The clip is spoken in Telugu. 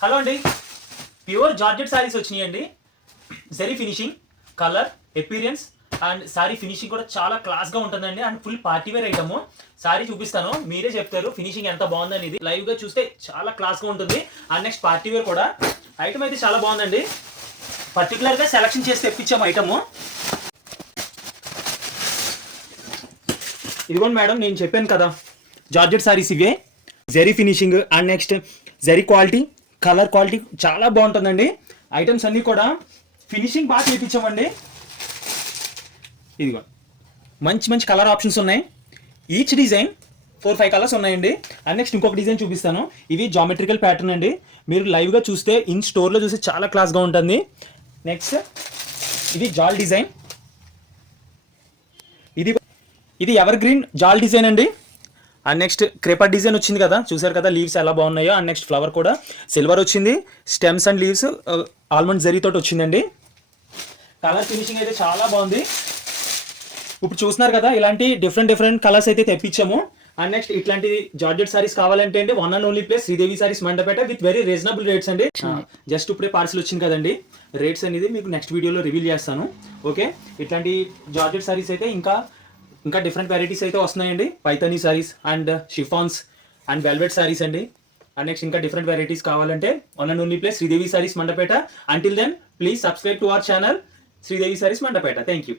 హలో అండి, ప్యూర్ జార్జెట్ శారీస్ వచ్చినాయండి. Zari finishing, colour, appearance and sari finishing కూడా చాలా క్లాస్గా ఉంటుందండి. And full party wear item. Sari చూపిస్తాను, మీరే చెప్తారు ఫినిషింగ్ ఎంత బాగుందని. ఇది లైవ్గా చూస్తే చాలా క్లాస్గా ఉంటుంది. అండ్ నెక్స్ట్ పార్టీవేర్ కూడా. ఐటమ్ అయితే చాలా బాగుందండి. పర్టికులర్గా సెలెక్షన్ చేసి తెప్పించాము ఐటము. ఇదిగోండి మేడం, నేను చెప్పాను కదా జార్జెట్ శారీస్ ఇవే. Zari finishing and next zari quality, colour quality చాలా బాగుంటుందండి. ఐటమ్స్ అన్నీ కూడా ఫినిషింగ్ బాగా చేయించామండి. ఇదిగో మంచి మంచి కలర్ ఆప్షన్స్ ఉన్నాయి. ఈచ్ డిజైన్ 4-5 కలర్స్ ఉన్నాయండి. అండ్ నెక్స్ట్ ఇంకొక డిజైన్ చూపిస్తాను. ఇవి జామెట్రికల్ ప్యాటర్న్ అండి. మీరు లైవ్గా చూస్తే ఇన్ స్టోర్లో చూస్తే చాలా క్లాస్గా ఉంటుంది. నెక్స్ట్ ఇది జాల్ డిజైన్. ఇది ఎవర్ గ్రీన్ జాల్ డిజైన్ అండి. అండ్ నెక్స్ట్ క్రేపర్ డిజైన్ వచ్చింది కదా, చూసారు కదా లీవ్స్ ఎలా బాగున్నాయో. అండ్ నెక్స్ట్ ఫ్లవర్ కూడా సిల్వర్ వచ్చింది. స్టెమ్స్ అండ్ లీవ్స్ ఆల్మండ్ జరీతో వచ్చిందండి. కలర్ ఫినిషింగ్ అయితే చాలా బాగుంది. ఇప్పుడు చూస్తున్నారు కదా, ఇలాంటి డిఫరెంట్ కలర్స్ అయితే తెప్పించాము. అండ్ నెక్స్ట్ ఇట్లాంటి జార్జెట్ సారీస్ కావాలంటే అండి, one and only place Sridevi Sarees Mandapeta with very reasonable rates అండి. జస్ట్ ఇప్పుడే పార్సిల్ వచ్చింది కదండి, రేట్స్ అనేది మీకు నెక్స్ట్ వీడియోలో రివీల్ చేస్తాను. ఓకే, ఇట్లాంటి జార్జెట్ సారీస్ అయితే ఇంకా డిఫరెంట్ వెరైటీస్ అయితే వస్తున్నాయండి. Paithani saris and chiffons and velvet saris అండి. అండ్ నెక్స్ట్ ఇంకా డిఫరెంట్ వెరైటీస్ కావాలంటే one and only place Sridevi Sarees Mandapeta. Until then please subscribe to our channel Sridevi Sarees Mandapeta. Thank you.